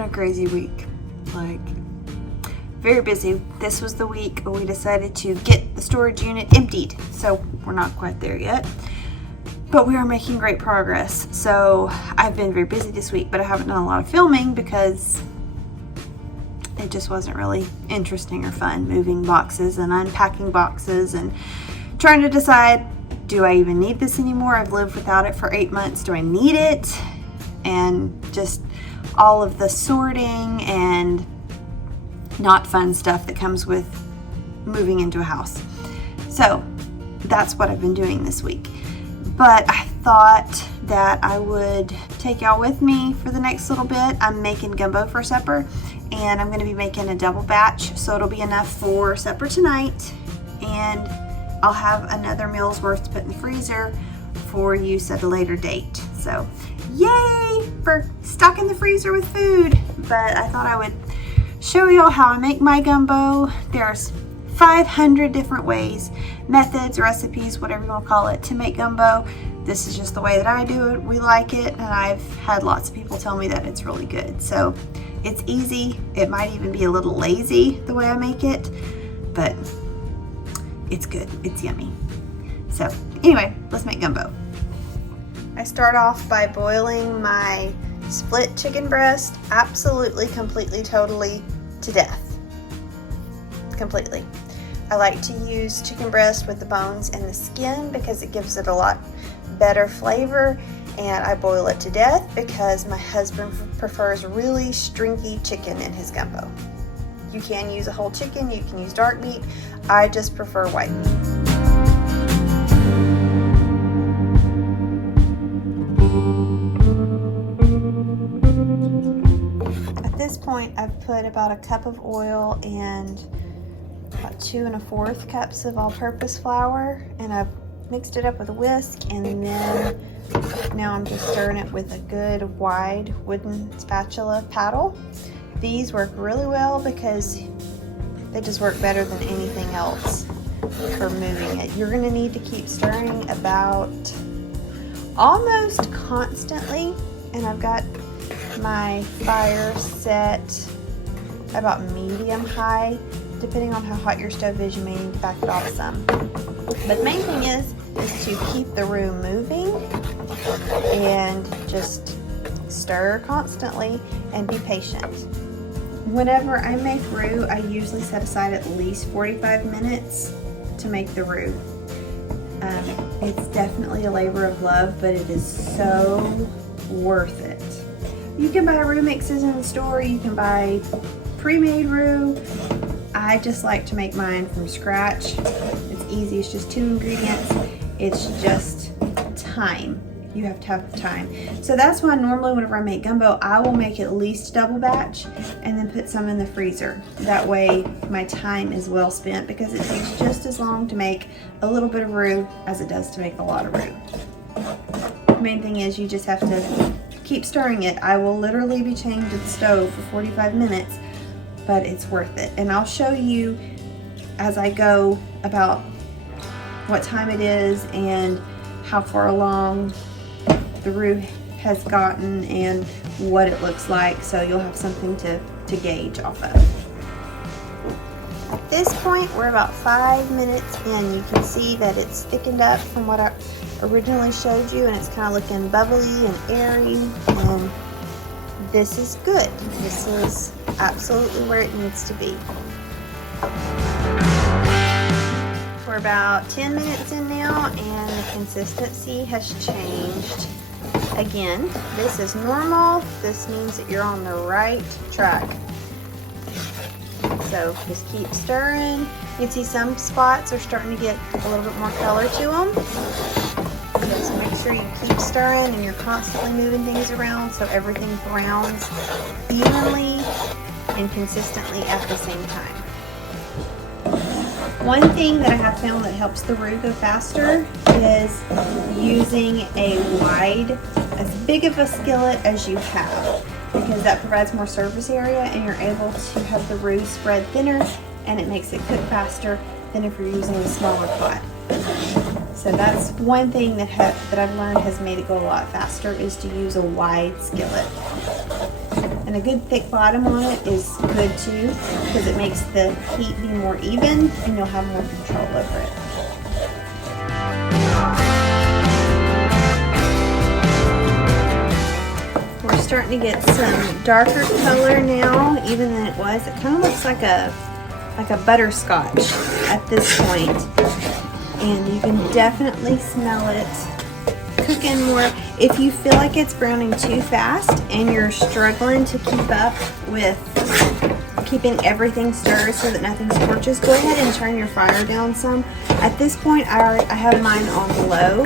been a crazy week. Like, very busy. This was the week we decided to get the storage unit emptied. So we're not quite there yet, but we are making great progress. So I've been very busy this week, but I haven't done a lot of filming because it just wasn't really interesting or fun moving boxes and unpacking boxes and trying to decide, do I even need this anymore? I've lived without it for 8 months. Do I need it? And just all of the sorting and not fun stuff that comes with moving into a house. So that's what I've been doing this week. But I thought that I would take y'all with me for the next little bit. I'm making gumbo for supper, and I'm going to be making a double batch, so it'll be enough for supper tonight, and I'll have another meal's worth to put in the freezer for use at a later date. So yay for stocking the freezer with food. But I thought I would show y'all how I make my gumbo. There's 500 different ways, methods, recipes, whatever you want to call it, to make gumbo. This is just the way that I do it. We like it, and I've had lots of people tell me that it's really good. So it's easy. It might even be a little lazy the way I make it, but it's good. It's yummy. So anyway, let's make gumbo. I start off by boiling my split chicken breast absolutely, completely, totally to death. Completely. I like to use chicken breast with the bones and the skin because it gives it a lot better flavor, and I boil it to death because my husband prefers really stringy chicken in his gumbo. You can use a whole chicken, you can use dark meat. I just prefer white meat. At this point, I've put about a cup of oil and about 2 1/4 cups of all-purpose flour, and I've mixed it up with a whisk, and then now I'm just stirring it with a good wide wooden spatula paddle. These work really well because they just work better than anything else for moving it. You're going to need to keep stirring about almost constantly, and I've got my fire set about medium high. Depending on how hot your stove is, you may need to back it off some. But the main thing is to keep the roux moving and just stir constantly and be patient. Whenever I make roux, I usually set aside at least 45 minutes to make the roux. It's definitely a labor of love, but it is so worth it. You can buy roux mixes in the store, you can buy pre-made roux. I just like to make mine from scratch. It's easy, it's just 2 ingredients. It's just time. You have to have time. So that's why normally whenever I make gumbo, I will make at least double batch and then put some in the freezer. That way my time is well spent, because it takes just as long to make a little bit of roux as it does to make a lot of roux. The main thing is you just have to keep stirring it. I will literally be chained to the stove for 45 minutes, but it's worth it. And I'll show you as I go about what time it is and how far along the roux has gotten and what it looks like, so you'll have something to gauge off of. At this point, we're about 5 minutes in. You can see that it's thickened up from what I originally showed you, and it's kind of looking bubbly and airy, and this is good. This is absolutely where it needs to be. We're about 10 minutes in now, and the consistency has changed again. This is normal. This means that you're on the right track. So just keep stirring. You can see some spots are starting to get a little bit more color to them. So make sure you keep stirring and you're constantly moving things around so everything browns evenly and consistently at the same time. One thing that I have found that helps the roux go faster is using a wide, as big of a skillet as you have, because that provides more surface area and you're able to have the roux spread thinner, and it makes it cook faster than if you're using a smaller pot. So that's one thing that I've learned has made it go a lot faster, is to use a wide skillet. And a good thick bottom on it is good too, because it makes the heat be more even and you'll have more control over it. We're starting to get some darker color now, even than it was. It kind of looks like a butterscotch at this point. And you can definitely smell it cooking more. If you feel like it's browning too fast and you're struggling to keep up with keeping everything stirred so that nothing scorches, go ahead and turn your fire down some. At this point, I have mine on low.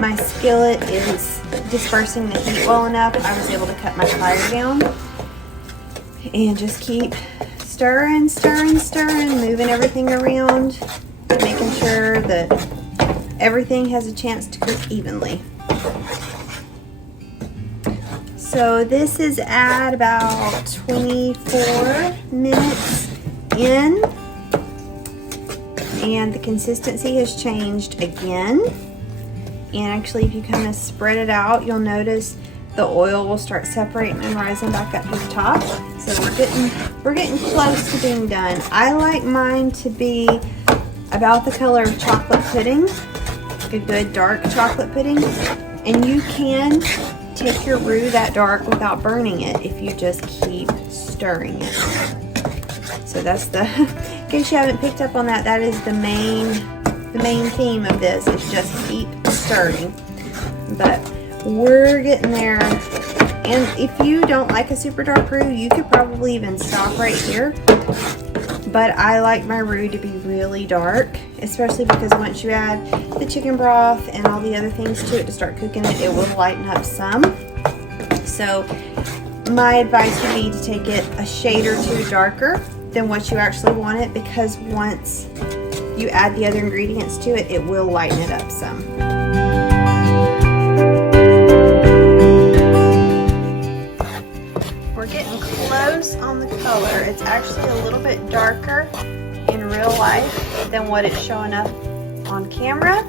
My skillet is dispersing the heat well enough. I was able to cut my fire down. And just keep stirring, stirring, stirring, moving everything around, making sure that everything has a chance to cook evenly. So this is at about 24 minutes in, and the consistency has changed again. And actually, if you kind of spread it out, you'll notice the oil will start separating and rising back up to the top. So we're getting close to being done. I like mine to be about the color of chocolate pudding, a good dark chocolate pudding. And you can take your roux that dark without burning it if you just keep stirring it. So that's the, in case you haven't picked up on that, that is the main theme of this, is just keep stirring. But we're getting there. And if you don't like a super dark roux, you could probably even stop right here. But I like my roux to be really dark, especially because once you add the chicken broth and all the other things to it to start cooking it, it will lighten up some. So my advice would be to take it a shade or two darker than what you actually want it, because once you add the other ingredients to it, it will lighten it up some. We're getting close on the color. It's actually a little bit darker in real life than what it's showing up on camera,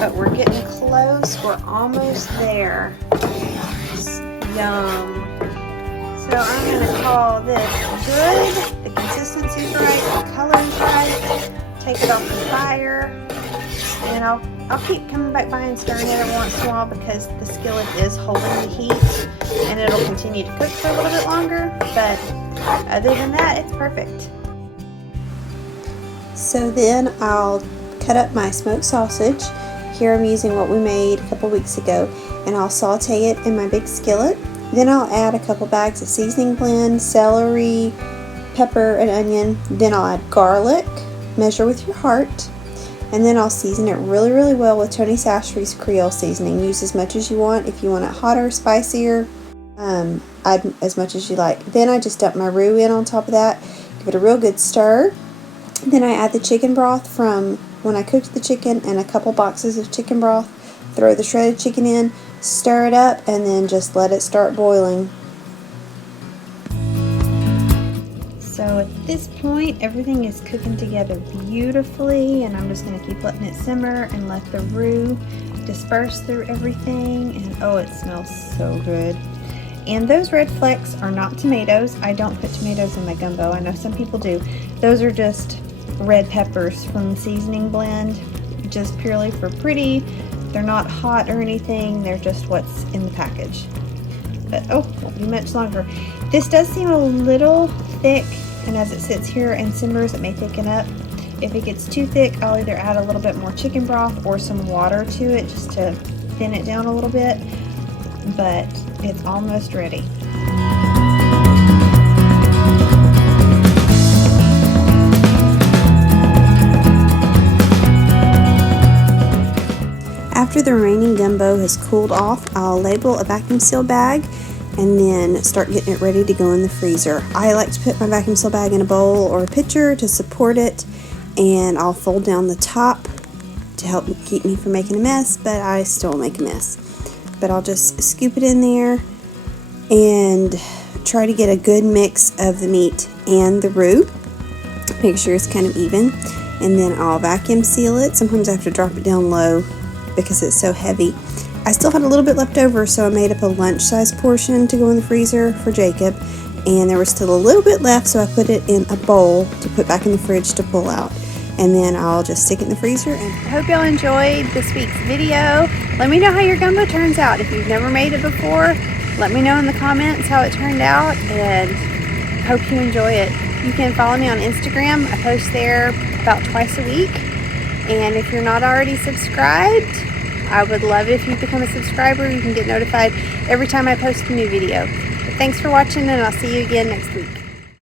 but we're getting close. We're almost there. Yum. So I'm going to call this good. The consistency's right, the color's right. Take it off the fire, and I'll keep coming back by and stirring it every once in a while, because the skillet is holding the heat and it'll continue to cook for a little bit longer. But other than that, it's perfect. So then I'll cut up my smoked sausage. Here I'm using what we made a couple weeks ago, and I'll saute it in my big skillet. Then I'll add a couple bags of seasoning blend, celery, pepper, and onion. Then I'll add garlic, measure with your heart, and then I'll season it really, really well with Tony Chachere's Creole seasoning. Use as much as you want. If you want it hotter, spicier, add as much as you like. Then I just dump my roux in on top of that, give it a real good stir. Then I add the chicken broth from when I cooked the chicken and a couple boxes of chicken broth. Throw the shredded chicken in, stir it up, and then just let it start boiling. So at this point, everything is cooking together beautifully, and I'm just going to keep letting it simmer and let the roux disperse through everything. And oh, it smells so good. And those red flecks are not tomatoes. I don't put tomatoes in my gumbo. I know some people do. Those are just red peppers from the seasoning blend, just purely for pretty. They're not hot or anything. They're just what's in the package. But oh, won't be much longer. This does seem a little thick, and as it sits here and simmers, it may thicken up. If it gets too thick, I'll either add a little bit more chicken broth or some water to it just to thin it down a little bit. But it's almost ready. After the remaining gumbo has cooled off, I'll label a vacuum seal bag and then start getting it ready to go in the freezer. I like to put my vacuum seal bag in a bowl or a pitcher to support it, and I'll fold down the top to help keep me from making a mess, but I still make a mess. But I'll just scoop it in there and try to get a good mix of the meat and the roux. Make sure it's kind of even, and then I'll vacuum seal it. Sometimes I have to drop it down low because it's so heavy. I still had a little bit left over, so I made up a lunch-size portion to go in the freezer for Jacob, and there was still a little bit left, so I put it in a bowl to put back in the fridge to pull out. And then I'll just stick it in the freezer. And I hope y'all enjoyed this week's video. Let me know how your gumbo turns out. If you've never made it before, let me know in the comments how it turned out, and hope you enjoy it. You can follow me on Instagram. I post there about twice a week. And if you're not already subscribed, I would love it if you become a subscriber. You can get notified every time I post a new video. But thanks for watching, and I'll see you again next week.